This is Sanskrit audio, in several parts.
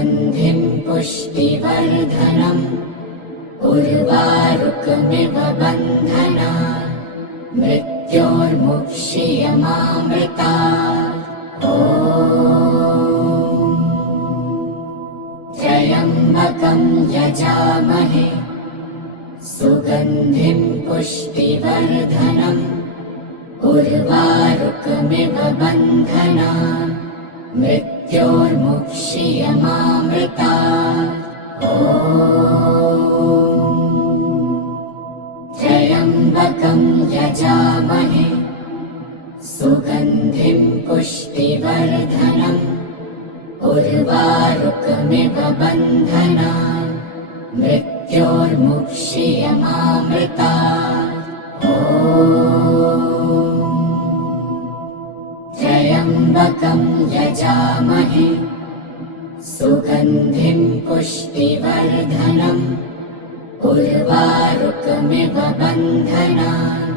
सुगन्धिं पुष्टिवर्धनम् उर्वारुकमिव बन्धनात् मृत्योर्मुक्षीयमामृतात्। ॐ त्र्यम्बकं यजामहे सुगन्धिं पुष्टिवर्धनम् उर्वारुकमिव बन्धनात् मृत्योर्मुक्षीयमामृतात्। ॐ त्र्यम्बकं यजामहे सुगन्धिं पुष्टिवर्धनम् उर्वारुकमिव बन्धनात् मृत्योर्मुक्षीयमामृतात्। ॐ त्र्यम्बकं यजामहे सुगन्धिं पुष्टिवर्धनम् उर्वारुकमिव बन्धनात्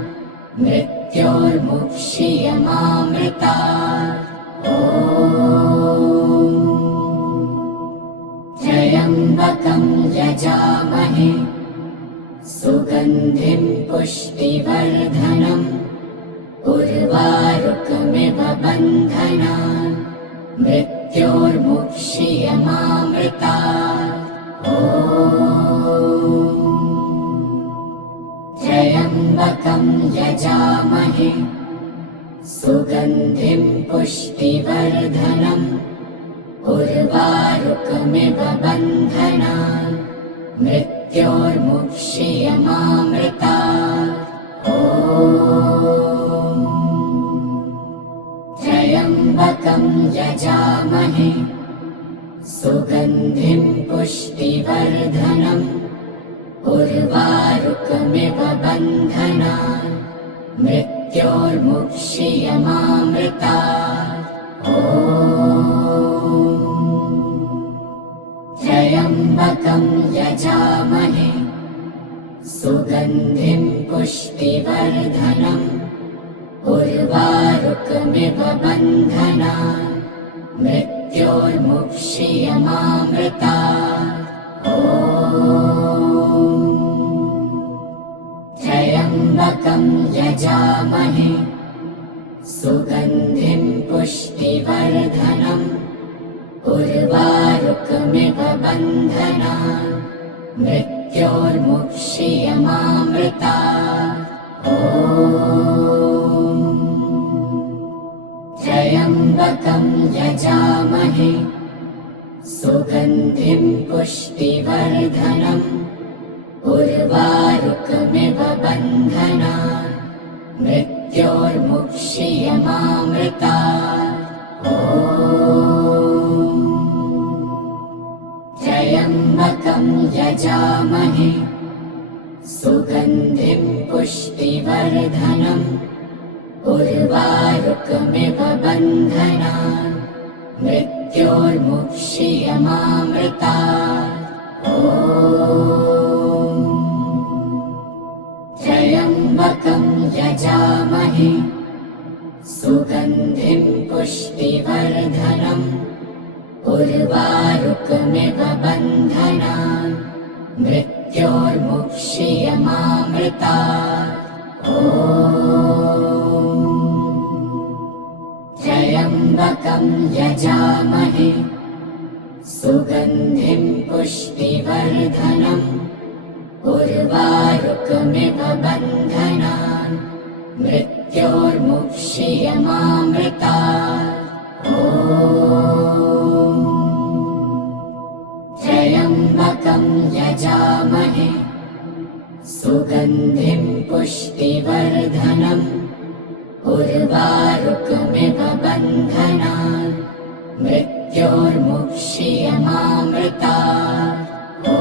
मृत्योर्मुक्षीयमामृतात्। ॐ त्र्यम्बकं यजामहे सुगन्धिं पुष्टिवर्धनम् उर्वारुकमिव बन्धनात् मृत्योर्मुक्षीयमामृतात्। ॐ त्र्यम्बकं यजामहे सुगन्धिं पुष्टिवर्धनम् उर्वारुकमिव बन्धनात् मृत्योर्मुक्षीयमामृतात्। ॐ त्र्यम्बकं यजामहे सुगन्धिं पुष्टिवर्धनम् उर्वारुकमिव बन्धनात् मृत्योर्मुक्षीयमामृतात्। ॐ त्र्यम्बकं यजामहे सुगन्धिं पुष्टिवर्धनम् उर्वारुकमिव बन्धनात् मृत्योर्मुक्षीयमामृतात्। ॐ त्र्यम्बकं यजामहे सुगन्धिं पुष्टिवर्धनम् उर्वारुकमिव बन्धनात् मृत्योर्मुक्षीयमामृतात्। ॐ त्र्यम्बकं यजामहे सुगन्धिं पुष्टिवर्धनम् उर्वारुकमिव बन्धनात् मृत्योर्मुक्षीयमामृतात्। ॐ त्र्यम्बकं यजामहे सुगन्धिं पुष्टिवर्धनम् उर्वारुकमिव बन्धनात् मृत्योर्मुक्षीयमामृतात्। ॐ त्र्यम्बकं यजामहे सुगन्धिं पुष्टिवर्धनम् उर्वारुकमिव बन्धनात् मृत्योर्मुक्षीयमामृतात्। ॐ त्र्यम्बकं यजामहे सुगन्धिं पुष्टिवर्धनम् उर्वारुकमिव बन्धनात् मृत्योर्मुक्षीयमामृतात्। ॐ त्र्यम्बकं यजामहे सुगन्धिं पुष्टिवर्धनम् उर्वारुकमिव बन्धनात् मृत्योर्मुक्षीयमामृतात्। ॐ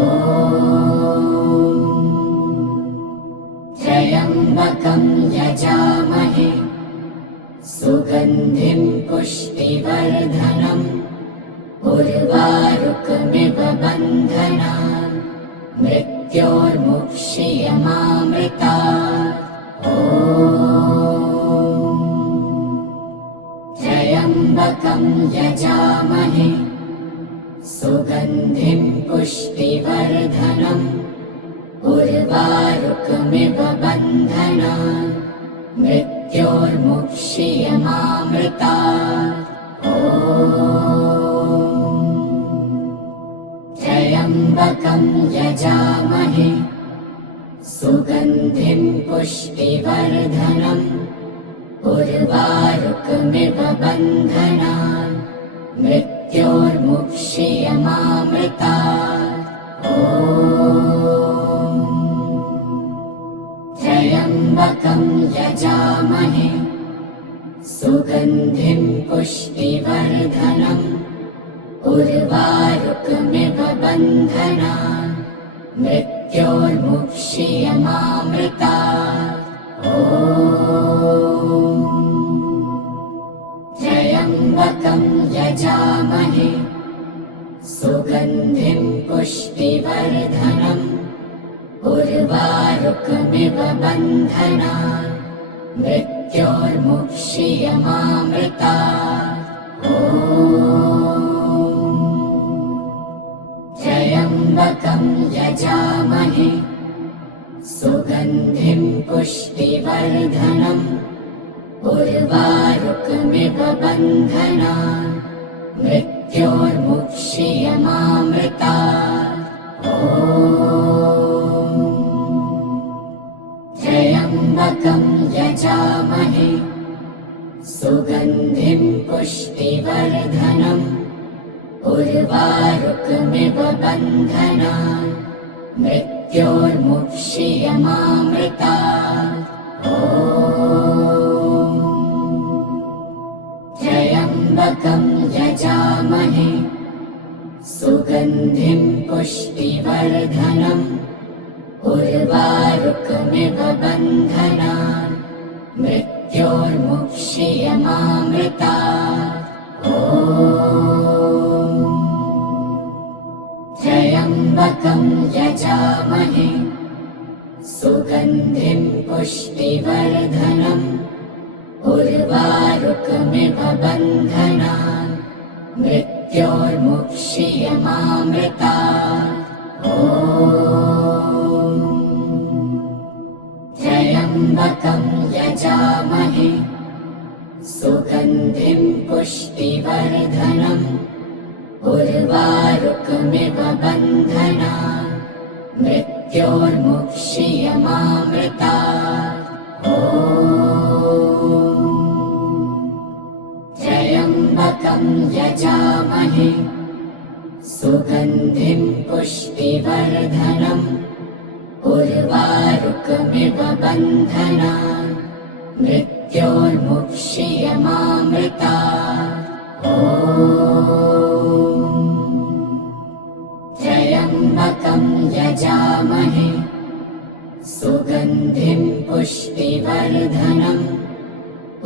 त्र्यम्बकं यजामहे सुगन्धिं पुष्टिवर्धनम् उर्वारुकमिव बन्धनात् मृत्योर्मुक्षीयमामृतात्। ॐ त्र्यम्बकं यजामहे सुगन्धिं उर्वारुकमिव बन्धनान् मृत्योर्मुक्षीयमामृतात्। ॐ त्र्यम्बकं यजामहे सुगन्धिं पुष्टिवर्धनम् उर्वारुकमिव बन्धनान् मृत्योर्मुक्षीयमामृतात्। ॐ त्र्यम्बकं यजामहे सुगन्धिं पुष्टिवर्धनम् उर्वारुकमिव बन्धनान् मृत्योर्मुक्षीयमामृतात्। ॐ त्र्यम्बकं यजामहे सुगन्धिं पुष्टिवर्धनम् उर्वारुकमिव बन्धनान् मृत्योर्मुक्षीयमामृतात्। ॐ त्र्यम्बकं यजामहे सुगन्धिं पुष्टिवर्धनम् उर्वारुकमिव बन्धनान् मृत्योर्मुक्षीयमामृतात्। ॐ त्र्यम्बकं यजामहे सुगन्धिं पुष्टिवर्धनम् उर्वारुकमिव बन्धनान् मृत्योर्मुक्षीयमामृतात्। ॐ त्र्यम्बकं यजामहे सुगन्धिं पुष्टिवर्धनम् उर्वारुकमिव बन्धनान् मृत्योर्मुक्षीयमामृतात्। ॐ त्र्यम्बकं यजामहे सुगन्धिं पुष्टिवर्धनम् उर्वारुकमिव बन्धनान् मृत्योर्मुक्षीयमामृतात्। ॐ त्र्यम्बकं यजामहे सुगन्धिं पुष्टिवर्धनम् उर्वारुकमिव बन्धनान् मृत्योर्मुक्षीयमामृतात्। ॐ त्र्यम्बकं यजामहे सुगन्धिं पुष्टिवर्धनम् उर्वारुकमिव बन्धनान् मृत्योर्मुक्षीयमामृतात्। ॐ त्र्यम्बकं यजामहे सुगन्धिं पुष्टिवर्धनम्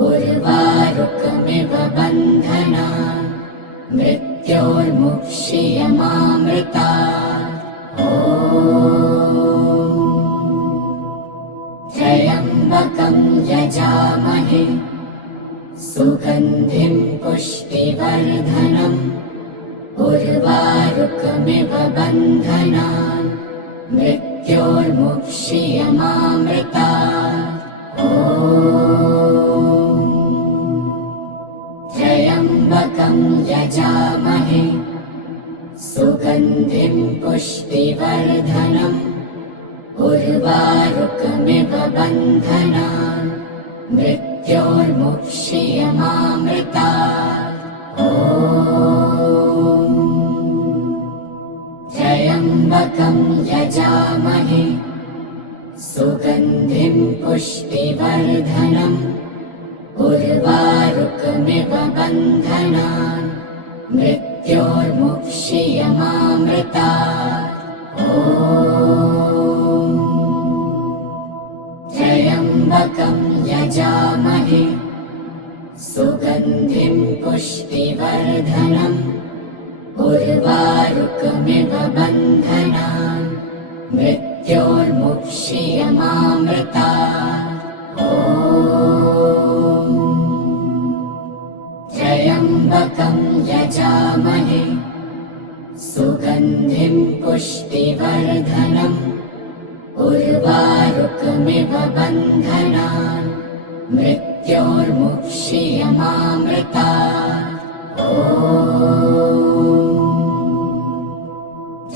उर्वारुकमिव बन्धनान् मृत्योर्मुक्षीयमामृतात्। ॐ त्र्यम्बकं यजामहे सुगन्धिं पुष्टिवर्धनम् उर्वारुकमिव बन्धनान् मृत्योर्मुक्षीयमामृतात्। ॐ त्र्यम्बकं यजामहे सुगन्धिं पुष्टिवर्धनम् उर्वारुकमिव बन्धनान् मृत्योर्मुक्षीयमामृतात्। ॐ त्र्यम्बकं यजामहे सुगन्धिं पुष्टिवर्धनम् उर्वारुकमिव बन्धनान् मृत्योर्मुक्षीयमामृतात्। ॐ त्र्यम्बकं यजामहे सुगन्धिं पुष्टिवर्धनम् उर्वारुकमिव बन्धनान् मृत्योर्मुक्षीयमामृतात्। ॐ त्र्यम्बकं यजामहे सुगन्धिं पुष्टिवर्धनम् उर्वारुकमिव उर्वारुकमिव बन्धनान् मृत्योर्मुक्षीयमामृतात्। ॐ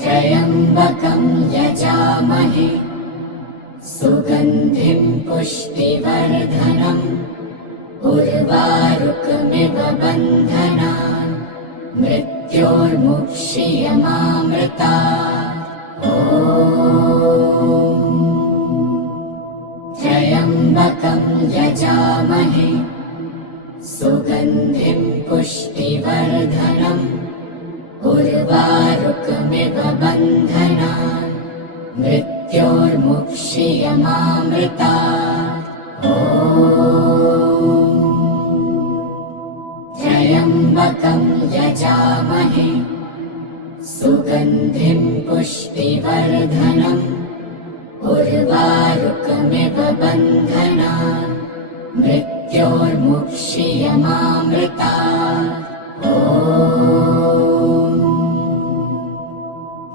त्र्यम्बकं यजामहे सुगन्धिं पुष्टिवर्धनम् उर्वारुकमिव बन्धनान् मृत्योर्मुक्षीयमामृतात्। ॐ त्र्यम्बकं यजामहे सुगन्धिं पुष्टिवर्धनम् उर्वारुकमिव बन्धनान् मृत्योर्मुक्षीयमामृतात्। ॐ त्र्यम्बकं यजामहे सुगन्धिं पुष्टिवर्धनम् उर्वारुकमिव बन्धनान् मृत्योर्मुक्षीयमामृतात्। ॐ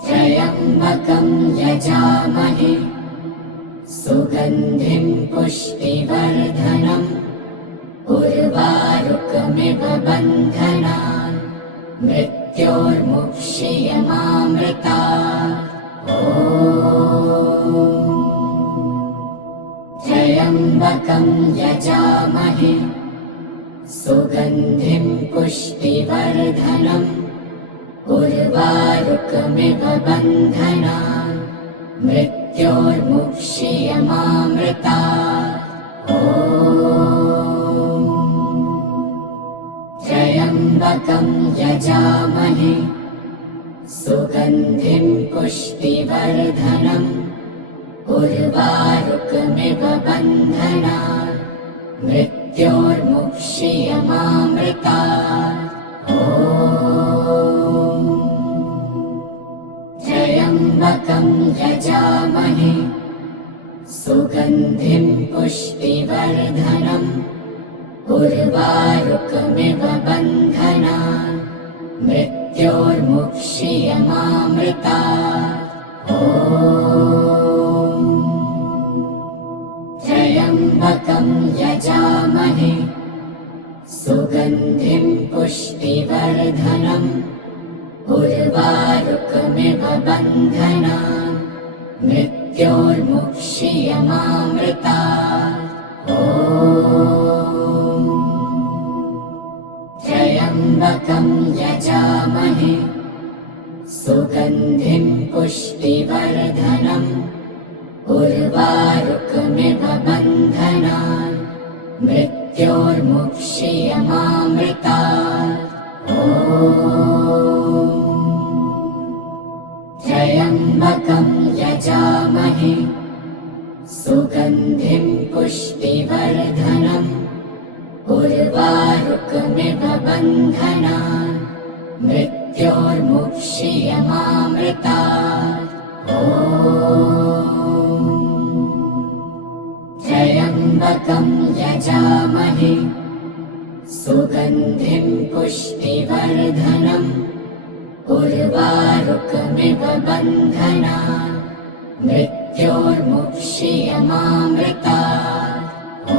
त्र्यम्बकं यजामहे सुगन्धिं पुष्टिवर्धनम् उर्वारुकमिव बन्धनान् मृत्योर्मुक्षीयमामृतात्। ॐ त्र्यम्बकं यजामहे सुगन्धिं पुष्टिवर्धनम् उर्वारुकमिव बन्धनान् मृत्योर्मुक्षीयमामृतात्। ॐ त्र्यम्बकं यजामहे सुगन्धिं पुष्टिवर्धनम् उर्वारुकमिव बन्धनान् मृत्योर्मुक्षीयमामृतात्। ॐ त्र्यम्बकं यजामहे सुगन्धिं पुष्टिवर्धनम् उर्वारुकमिव बन्धनान् मृत्योर्मुक्षीयमामृतात्। ॐ त्र्यम्बकं यजामहे सुगन्धिं पुष्टिवर्धनम् उर्वारुकमिव बन्धनान् मृत्योर्मुक्षीयमामृतात्। ॐ त्र्यम्बकं यजामहे सुगन्धिं पुष्टिवर्धनम् उर्वारुकमिव बन्धनान् मृत्योर्मुक्षीयमामृतात्। ॐ त्र्यम्बकं यजामहे सुगन्धिं पुष्टिवर्धनम् उर्वारुकमिव बन्धनान् मृत्योर्मुक्षीयमामृतात्। ॐ त्र्यम्बकं यजामहे सुगन्धिं पुष्टिवर्धनम् उर्वारुकमिव बन्धनान् मृत्योर्मुक्षीयमामृतात्। ॐ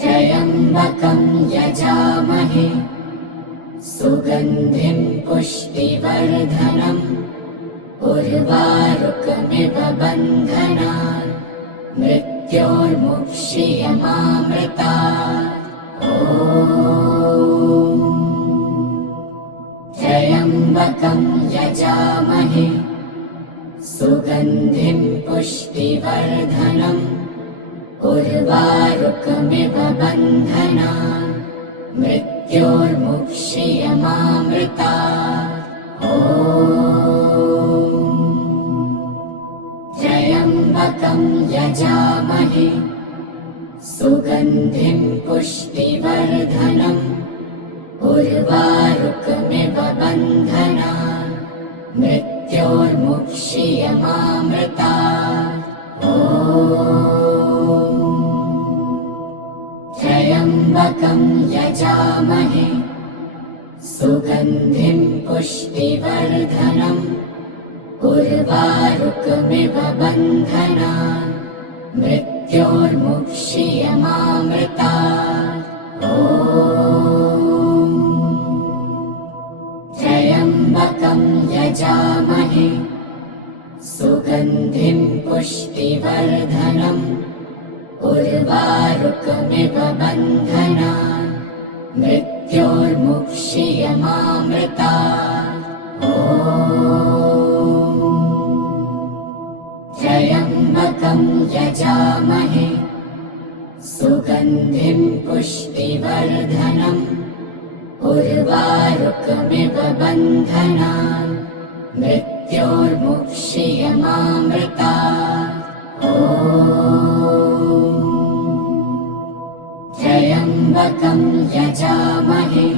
त्र्यम्बकं यजामहे सुगन्धिं पुष्टिवर्धनम् उर्वारुकमिव बन्धनान् मृत्योर्मुक्षीयमामृतात्। ॐ त्र्यम्बकं यजामहे सुगन्धिं पुष्टिवर्धनम् उर्वारुकमिव बन्धनान् मृत्योर्मुक्षीयमामृतात्। ॐ त्र्यम्बकं यजामहे सुगन्धिं पुष्टिवर्धनम् उर्वारुकमिव बन्धनान् मृत्योर्मुक्षीयमामृतात्। ॐ त्र्यम्बकं यजामहे सुगन्धिं पुष्टिवर्धनम् उर्वारुकमिव बन्धनान् मृत्योर्मुक्षीयमामृतात्। ॐ त्र्यम्बकं यजामहे सुगन्धिं पुष्टिवर्धनम् उर्वारुकमिव बन्धनान् मृत्योर्मुक्षीयमामृतात्। ॐ त्र्यम्बकं यजामहे सुगन्धिं पुष्टिवर्धनम् उर्वारुकमिव बन्धनान् मृत्योर्मुक्षीयमामृतात्। ॐ त्र्यम्बकं यजामहे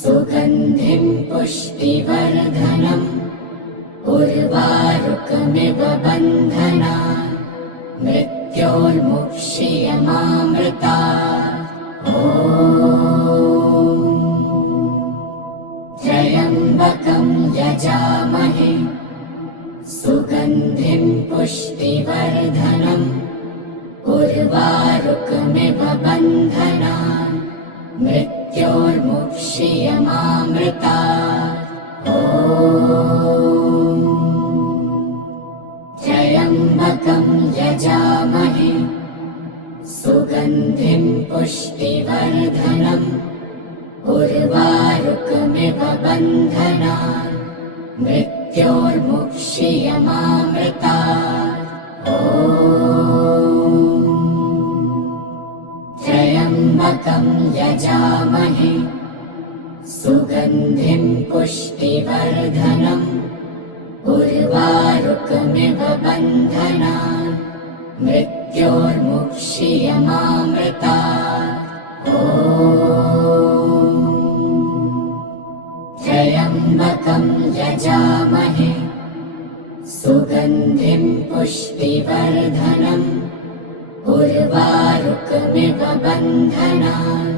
सुगन्धिं पुष्टिवर्धनम् उर्वारुकमिव बन्धनान् मृत्योर्मुक्षीयमामृतात्। ॐ त्र्यम्बकं यजामहे सुगन्धिं पुष्टिवर्धनम् उर्वारुकमिव बन्धनान् मृत्योर्मुक्षीयमामृतात्। ॐ त्र्यम्बकं यजामहे सुगन्धिं पुष्टिवर्धनम् उर्वारुकमिव बन्धनान् मृत्योर्मुक्षीयमामृतात्। ॐ त्र्यम्बकं यजामहे सुगन्धिं पुष्टिवर्धनम् उर्वारुकमिव बन्धनान् मृत्योर्मुक्षीयमामृतात्। ॐ त्र्यम्बकं यजामहे सुगन्धिं पुष्टिवर्धनम् उर्वारुकमिव बन्धनान्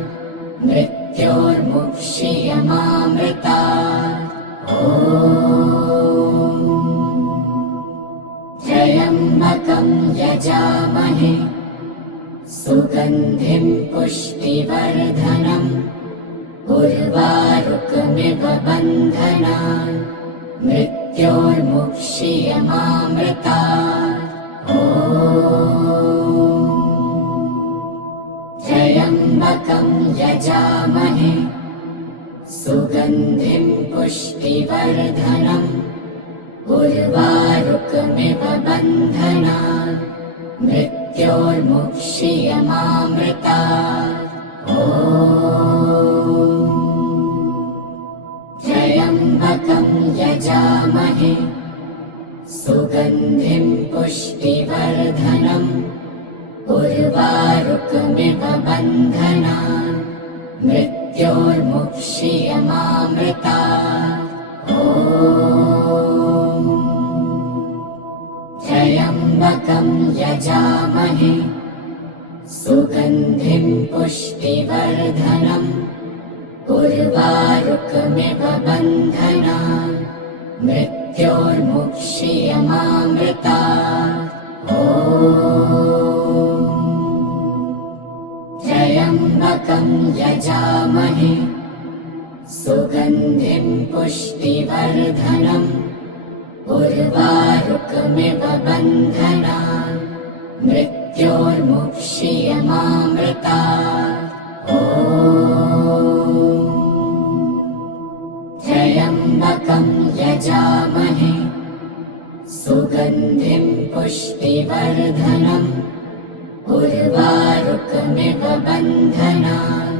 मृत्योर्मुक्षीयमामृतात्। ॐ त्र्यम्बकं यजामहे सुगन्धिं पुष्टिवर्धनम् उर्वारुकमिव बन्धनान् मृत्योर्मुक्षीयमामृतात्। ॐ त्र्यम्बकं यजामहे सुगन्धिं पुष्टिवर्धनम् उर्वारुकमिव बन्धनान् मृत्योर्मुक्षीयमामृतात्। ॐ त्र्यम्बकं यजामहे सुगन्धिं पुष्टिवर्धनम् उर्वारुकमिव बन्धनान् मृत्योर्मुक्षीयमामृतात्। ॐ त्र्यम्बकं यजामहे सुगन्धिं पुष्टिवर्धनम् उर्वारुकमिव बन्धनान् मृत्योर्मुक्षीयमामृतात्। ॐ त्र्यम्बकं यजामहे सुगन्धिं पुष्टिवर्धनम् उर्वारुकमिव बन्धनान् मृत्योर्मुक्षीयमामृतात्। ॐ त्र्यम्बकं यजामहे सुगन्धिं पुष्टिवर्धनम् उर्वारुकमिव बन्धनान्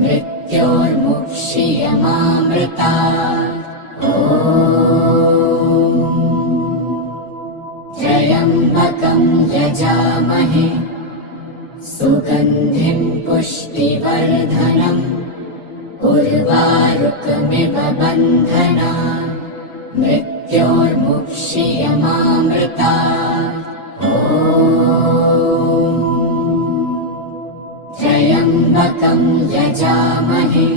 मृत्योर्मुक्षीयमामृतात्। ॐ त्र्यम्बकं यजामहे सुगन्धिं पुष्टिवर्धनम् उर्वारुकमिव बन्धनान् मृत्योर्मुक्षीयमामृतात्। ॐ त्र्यम्बकं यजामहे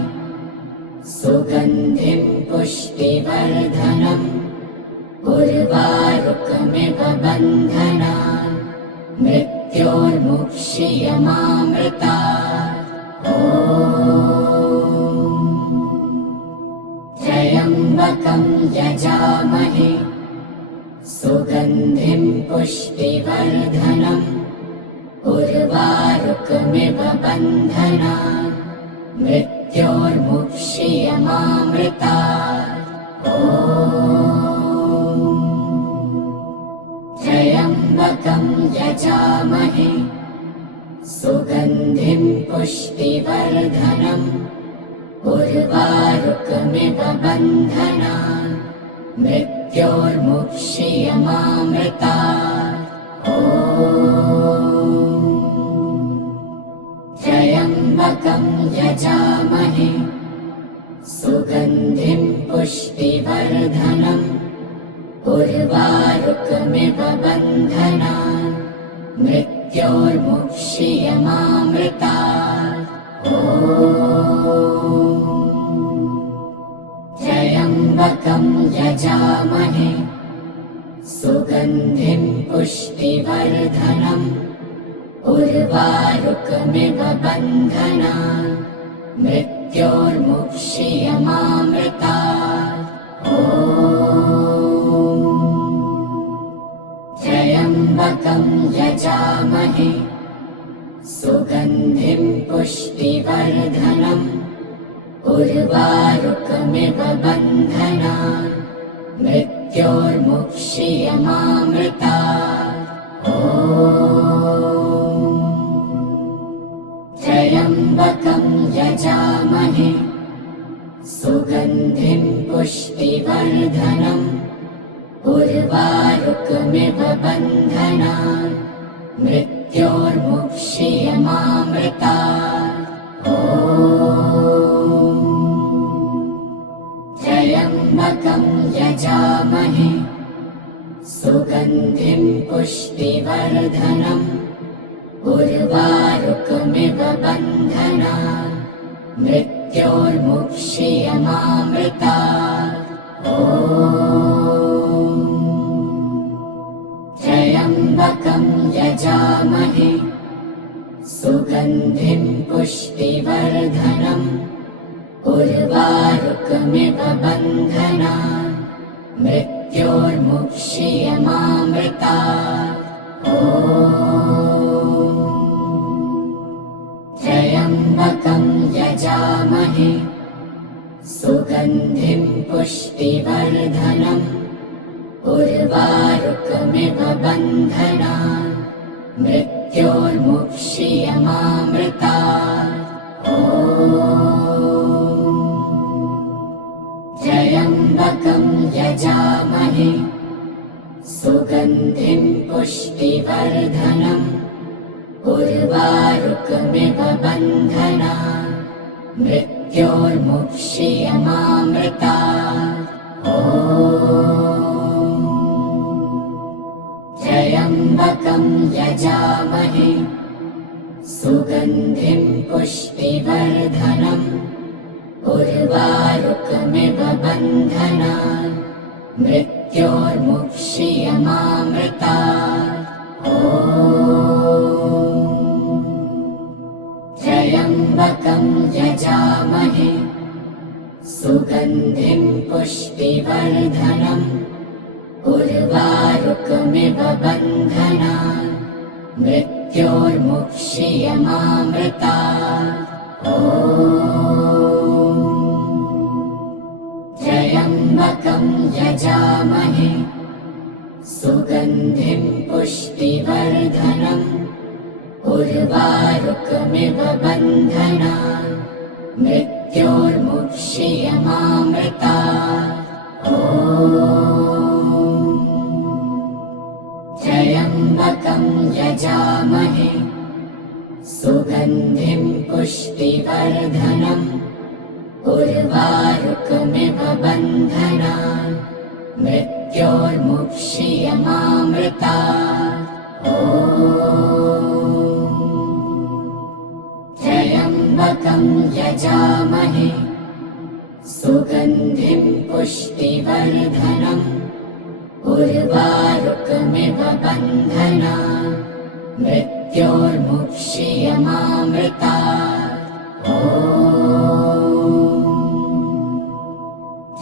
सुगन्धिं पुष्टिवर्धनम् उर्वारुकमिव बन्धनान् मृत्योर्मुक्षीयमामृतात्। ॐ त्र्यम्बकं यजामहे सुगन्धिं पुष्टिवर्धनम् उर्वारुकमिव बन्धनान् मृत्योर्मुक्षीयमामृतात्। ॐ त्र्यम्बकं यजामहे सुगन्धिं पुष्टिवर्धनम् उर्वारुकमिव बन्धनान् मृत्योर्मुक्षीयमामृतात्। ॐ त्र्यम्बकं यजामहे सुगन्धिं पुष्टिवर्धनम् उर्वारुकमिव बन्धनान् मृत्योर्मुक्षीयमामृतात्। ॐ त्र्यम्बकं यजामहे सुगन्धिं पुष्टिवर्धनम् उर्वारुकमिव बन्धनान् मृत्योर्मुक्षीयमामृतात्। ॐ त्र्यम्बकं यजामहे सुगन्धिं पुष्टिवर्धनम् उर्वारुकमिव बन्धनान् मृत्योर्मुक्षीयमामृतात्। ॐ त्र्यम्बकं यजामहे सुगन्धिं पुष्टिवर्धनम् उर्वारुकमिव बन्धनान् मृत्योर्मुक्षीयमामृतात्। ॐ त्र्यम्बकं यजामहे सुगन्धिं पुष्टिवर्धनम् उर्वारुकमिव बन्धनान् मृत्योर्मुक्षीयमामृतात्। ॐ त्र्यम्बकं यजामहे सुगन्धिं पुष्टिवर्धनम् उर्वारुकमिव बन्धनान् मृत्योर्मुक्षीयमामृतात्। ॐ त्र्यम्बकं यजामहे सुगन्धिं पुष्टिवर्धनम् उर्वारुकमिव बन्धनान् मृत्योर्मुक्षीयमामृतात्। ॐ त्र्यम्बकं यजामहे सुगन्धिं पुष्टिवर्धनम् उर्वारुकमिव बन्धनान् मृत्योर्मुक्षीयमामृतात्। ॐ त्र्यम्बकं यजामहे सुगन्धिं पुष्टिवर्धनम् उर्वारुकमिव बन्धनान् मृत्योर्मुक्षीयमामृतात्। ॐ त्र्यम्बकं यजामहे सुगन्धिं पुष्टिवर्धनम् उर्वारुकमिव बन्धनान् मृत्योर्मुक्षीयमामृतात्। ॐ त्र्यम्बकं यजामहे सुगन्धिं पुष्टिवर्धनम् उर्वारुकमिव बन्धनान् मृत्योर्मुक्षीयमामृतात्। ॐ त्र्यम्बकं यजामहे सुगन्धिं पुष्टिवर्धनम् उर्वारुकमिव बन्धनान् मृत्योर्मुक्षीयमामृतात्। ॐ त्र्यम्बकं यजामहे सुगन्धिं पुष्टिवर्धनम् उर्वारुकमिव लोकमिव बन्धनान् मृत्योर्मुक्षीयमामृतात्। ॐ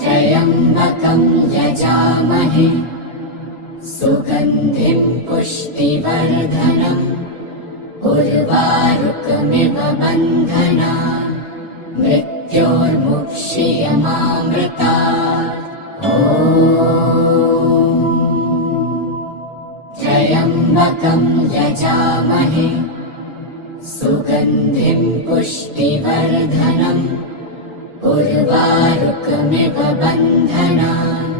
त्र्यम्बकं यजामहे सुगन्धिं पुष्टिवर्धनम् उर्वारुकमिव बन्धनान् मृत्योर्मुक्षीयमामृतात्। ॐ त्र्यम्बकं यजामहे सुगन्धिं पुष्टिवर्धनम् उर्वारुकमिव बन्धनान्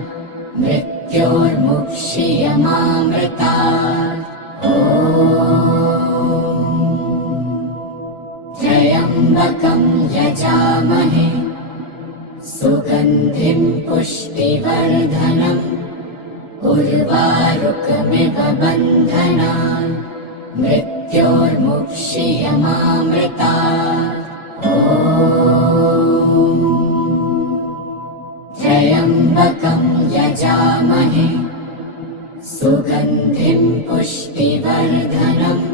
मृत्योर्मुक्षीयमामृतात्। ॐ त्र्यम्बकं यजामहे सुगन्धिं पुष्टिवर्धनम् उर्वारुकमिव बन्धनान् मृत्योर्मुक्षीयमामृतात्। ॐ त्र्यम्बकं यजामहे सुगन्धिं पुष्टिवर्धनम्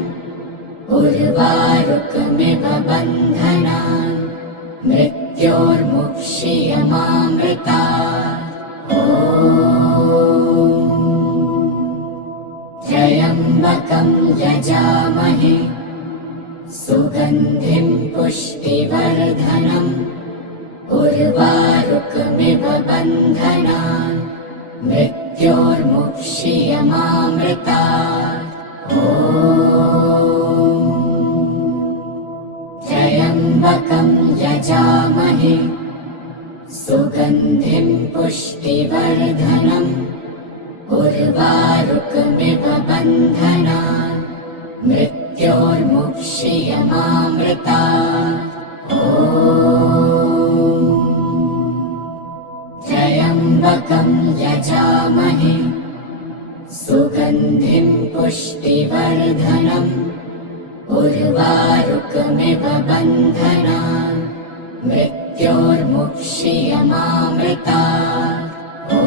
उर्वारुकमिव बन्धनान् मृत्योर्मुक्षीयमामृतात्। ॐ त्र्यम्बकं यजामहे सुगन्धिं पुष्टिवर्धनम् उर्वारुकमिव बन्धनान् मृत्योर्मुक्षीयमामृतात्। ॐ त्र्यम्बकं यजामहे सुगन्धिं पुष्टिवर्धनम् उर्वारुकमिव बन्धनान् मृत्योर्मुक्षीयमामृतात्। ॐ त्र्यम्बकं यजामहे सुगन्धिं पुष्टिवर्धनम् उर्वारुकमिव बन्धनान् मृत्योर्मुक्षीयमामृतात्। ॐ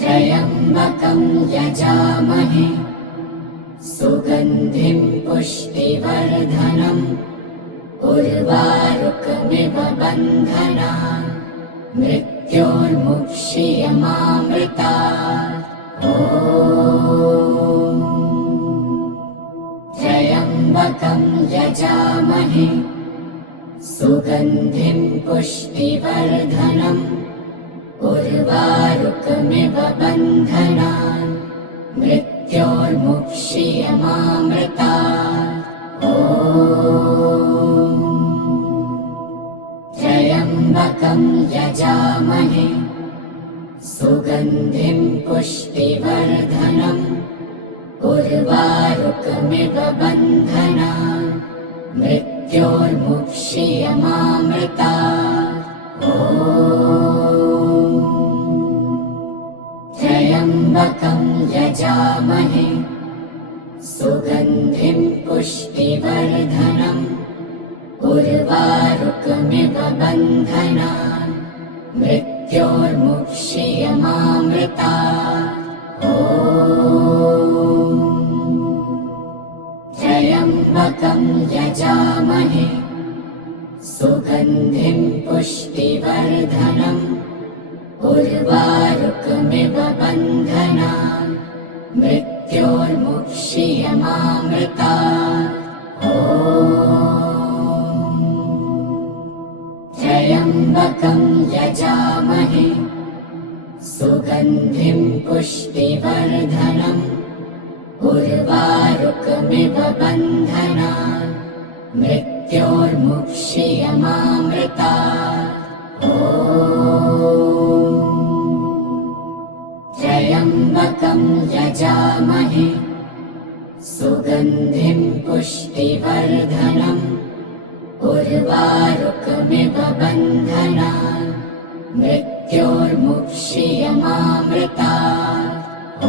त्र्यम्बकं यजामहे सुगन्धिं पुष्टिवर्धनम् उर्वारुकमिव बन्धनान् मृत्योर्मुक्षीयमामृतात्। ॐ त्र्यम्बकं यजामहे सुगन्धिं पुष्टिवर्धनम् उर्वारुकमिव बन्धनान् मृत्योर्मुक्षीयमामृतात्। ॐ त्र्यम्बकं यजामहे सुगन्धिं पुष्टिवर्धनम् उर्वारुकमिव बन्धनान् मृत्योर्मुक्षीयमामृतात्। ॐ त्र्यम्बकं यजामहे सुगन्धिं पुष्टिवर्धनम् उर्वारुकमिव बन्धनान् मृत्योर्मुक्षीयमामृतात्। ॐ त्र्यम्बकं यजामहे सुगन्धिं पुष्टिवर्धनम् उर्वारुकमिव बन्धनान् मृत्योर्मुक्षीयमामृतात्। ॐ त्र्यम्बकं यजामहे सुगन्धिं पुष्टिवर्धनम् उर्वारुकमिव बन्धनान् मृत्योर्मुक्षीयमामृतात्। ॐ त्र्यम्बकं यजामहे सुगन्धिं पुष्टिवर्धनम् उर्वारुकमिव बन्धनान् मृत्योर्मुक्षीयमामृतात्। ॐ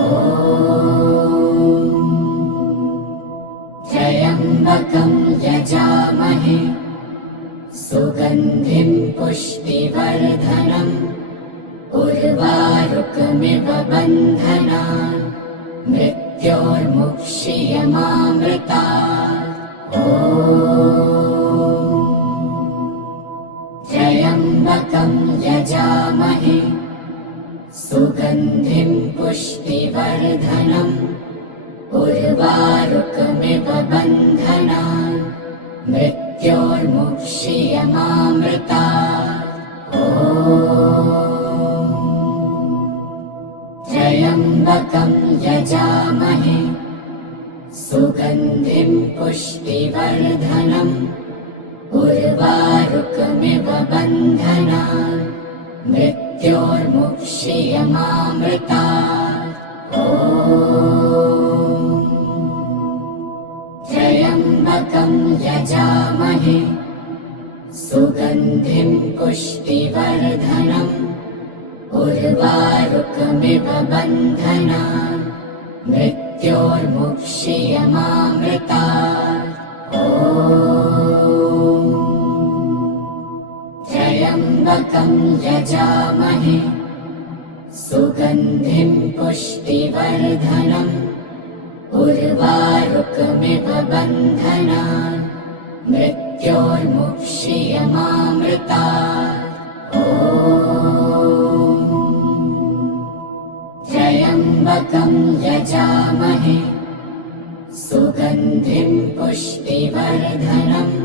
त्र्यम्बकं यजामहे सुगन्धिं पुष्टिवर्धनम् उर्वारुकमिव उर्वारुकमिव बन्धनान् मृत्योर्मुक्षीयमामृतात्। ॐ त्र्यम्बकं यजामहे सुगन्धिं पुष्टिवर्धनम् उर्वारुकमिव बन्धनान् मृत्योर्मुक्षीयमामृतात्। ॐ त्र्यम्बकं यजामहे सुगन्धिं पुष्टिवर्धनम् उर्वारुकमिव बन्धनान् मृत्योर्मुक्षीयमामृतात्। ॐ त्र्यम्बकं यजामहे सुगन्धिं पुष्टिवर्धनम् उर्वारुकमिव बन्धनान् मृत्योर्मुक्षीयमामृतात्। ॐ त्र्यम्बकं यजामहे सुगन्धिं पुष्टिवर्धनम् उर्वारुकमिव बन्धनान् मृत्योर्मुक्षीयमामृतात्। ॐ त्र्यम्बकं यजामहे सुगन्धिं पुष्टिवर्धनम्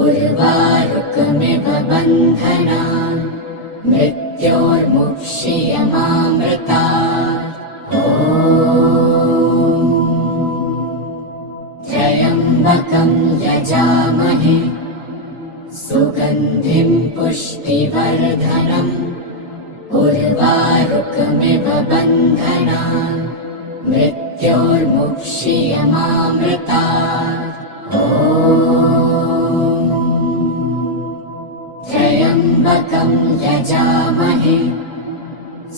उर्वारुकमिव बन्धनान् मृत्योर्मुक्षीयमामृतात्। ॐ त्र्यम्बकं यजामहे सुगन्धिं पुष्टिवर्धनम् उर्वारुकमिव बन्धनान् मृत्योर्मुक्षीयमामृतात्। ॐ त्र्यम्बकं यजामहे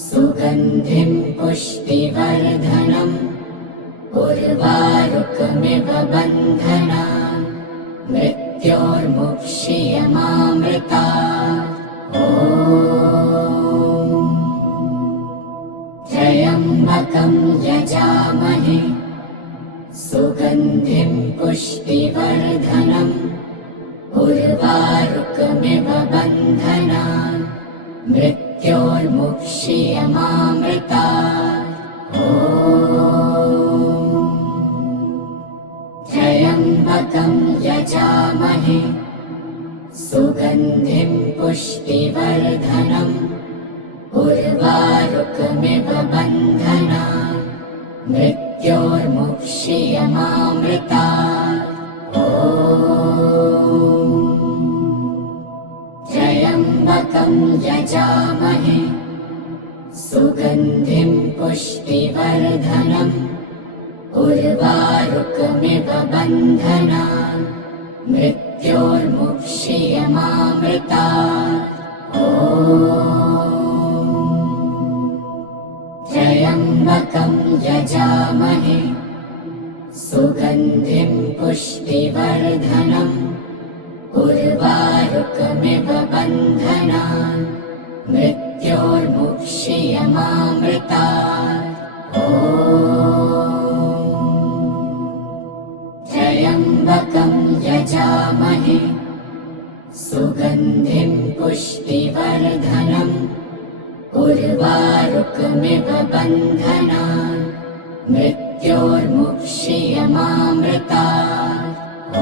सुगन्धिं पुष्टिवर्धनम् उर्वारुकमिव बन्धनान् मृत्योर्मुक्षीयमामृतात्। ॐ त्र्यम्बकं यजामहे सुगन्धिं पुष्टिवर्धनम् उर्वारुकमिव बन्धनान् मृत्योर्मुक्षीयमामृतात्। ॐ त्र्यम्बकं यजामहे सुगन्धिं पुष्टिवर्धनम् उर्वारुकमिव बन्धनान् मृत्योर्मुक्षीयमामृतात्। ॐ त्र्यम्बकं यजामहे सुगन्धिं पुष्टिवर्धनम् उर्वारुकमिव बन्धनान् मृत्योर्मुक्षीयमामृतात्। ॐ त्र्यम्बकं यजामहे सुगन्धिं पुष्टिवर्धनम् उर्वारुकमिव बन्धनान् मृत्योर्मुक्षीयमामृतात्। ॐ त्र्यम्बकं यजामहे सुगन्धिं पुष्टिवर्धनम् उर्वारुकमिव बन्धनान् मृत्योर्मुक्षीयमामृतात्। ॐ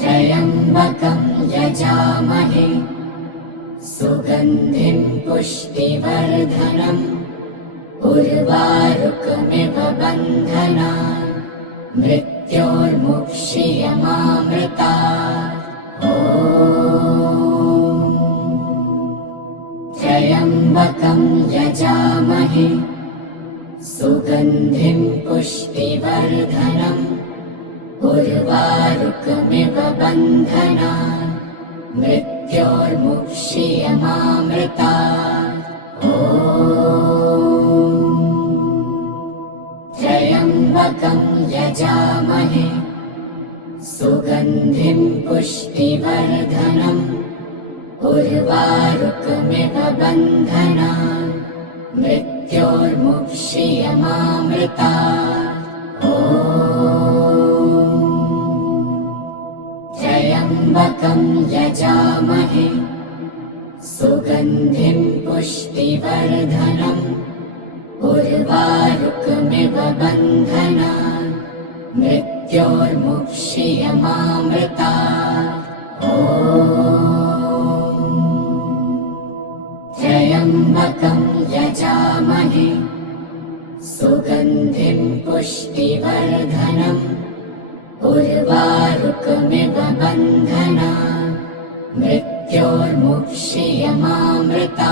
त्र्यम्बकं यजामहे सुगन्धिं पुष्टिवर्धनम् उर्वारुकमिव बन्धनान् मृत्योर्मुक्षीयमामृतात्। ॐ त्र्यम्बकं यजामहे सुगन्धिं पुष्टिवर्धनम् उर्वारुकमिव बन्धनान् मृत्योर्मुक्षीयमामृतात्। ॐ त्र्यम्बकं यजामहे सुगन्धिं पुष्टिवर्धनम् उर्वारुकमिव बन्धनान् मृत्योर्मुक्षीयमामृतात्। ॐ त्र्यम्बकं यजामहे सुगन्धिं पुष्टिवर्धनम् उर्वारुकमिव बन्धनान् मृत्योर्मुक्षीयमामृतात्। ॐ त्र्यम्बकं यजामहे सुगन्धिं पुष्टिवर्धनम् उर्वारुकमिव बन्धनान् मृत्योर्मुक्षीयमामृतात्।